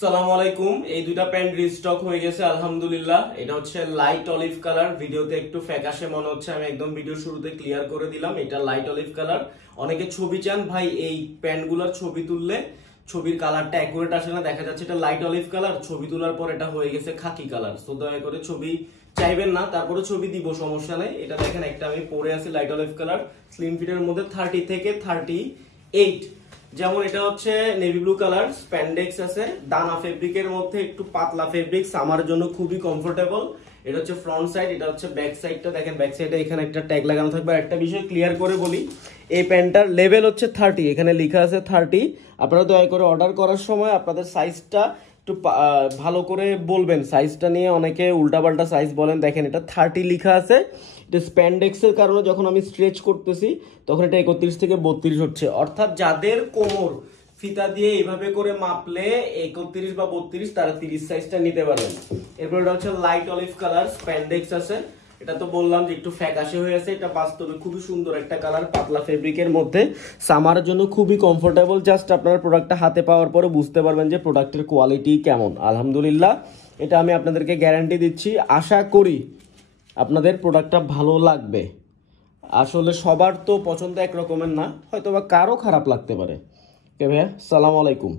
সালাম আলাইকুম। এই দুইটা প্যান্ট রিস্টক হয়ে গেছে আলহামদুলিল্লাহ। এটা হচ্ছে লাইট অলিভ কালার, ভিডিওতে একটু ফ্যাকাশে মনে হচ্ছে, আমি একদম ভিডিও শুরুতে ক্লিয়ার করে দিলাম এটা লাইট অলিভ কালার। অনেকে ছবি চান ভাই এই প্যান্টগুলোর ছবি তুললে ছবির কালারটা অ্যাকুরেট আসে না, দেখা যাচ্ছে এটা লাইট অলিভ কালার, ছবি তোলার পর এটা হয়ে গেছে খাকি কালার। তো দয়া করে ছবি চাইবেন না, তারপরে ছবি দিব, সমস্যা নেই। এটা দেখেন একটা আমি পরে আছি লাইট অলিভ কালার, স্লিম ফিটের মধ্যে 30 থেকে 38। যেমন এটা হচ্ছে নেভি ব্লু কালার, স্প্যান্ডেক্স আছে, দানা ফেব্রিকের মধ্যে একটু পাতলা ফেব্রিক, আমার জন্য খুবই কমফোর্টেবল। এটা হচ্ছে ফ্রন্ট সাইড, এটা হচ্ছে ব্যাক সাইডটা দেখেন, ব্যাক সাইডে এখানে একটা ট্যাগ লাগানো থাকবে। আর একটা বিষয় ক্লিয়ার করে বলি, এই প্যান্টটার লেভেল হচ্ছে 30, এখানে লেখা আছে 30। আপনারা দয়া করে অর্ডার করার সময় আপনাদের সাইজটা একটু ভালো করে বলবেন, সাইজটা নিয়ে অনেকে উল্টাপাল্টা সাইজ বলেন। দেখেন এটা 30 লেখা আছে, এটা স্প্যান্ডেক্সের কারণে যখন আমি স্ট্রেচ করতেছি তখন এটা 31 থেকে 32 হচ্ছে। অর্থাৎ যাদের কোমর ফিতা দিয়ে এইভাবে করে মাপলে 31 বা 32, তারা 30 সাইজটা নিতে পারবেন। এরপর এটা হচ্ছে লাইট অলিভ কালার, স্প্যান্ডেক্স আছে। এটা তো বললাম যে একটু ফ্যাকাশে হয়ে আছে, এটা বাস্তবে খুবই সুন্দর একটা কালার, পাতলা ফেব্রিকের মধ্যে, সামারের জন্য খুবই কমফোর্টেবল। জাস্ট আপনার প্রোডাক্টটা হাতে পাওয়ার পরে বুঝতে পারবেন যে প্রোডাক্টের কোয়ালিটি কেমন। আলহামদুলিল্লাহ, এটা আমি আপনাদেরকে গ্যারান্টি দিচ্ছি। আশা করি আপনাদের প্রোডাক্টটা ভালো লাগবে। আসলে সবার তো পছন্দ এক রকমের না, হয়তো বা কারো খারাপ লাগতে পারে। ওকে ভাইয়া, সালাম আলাইকুম।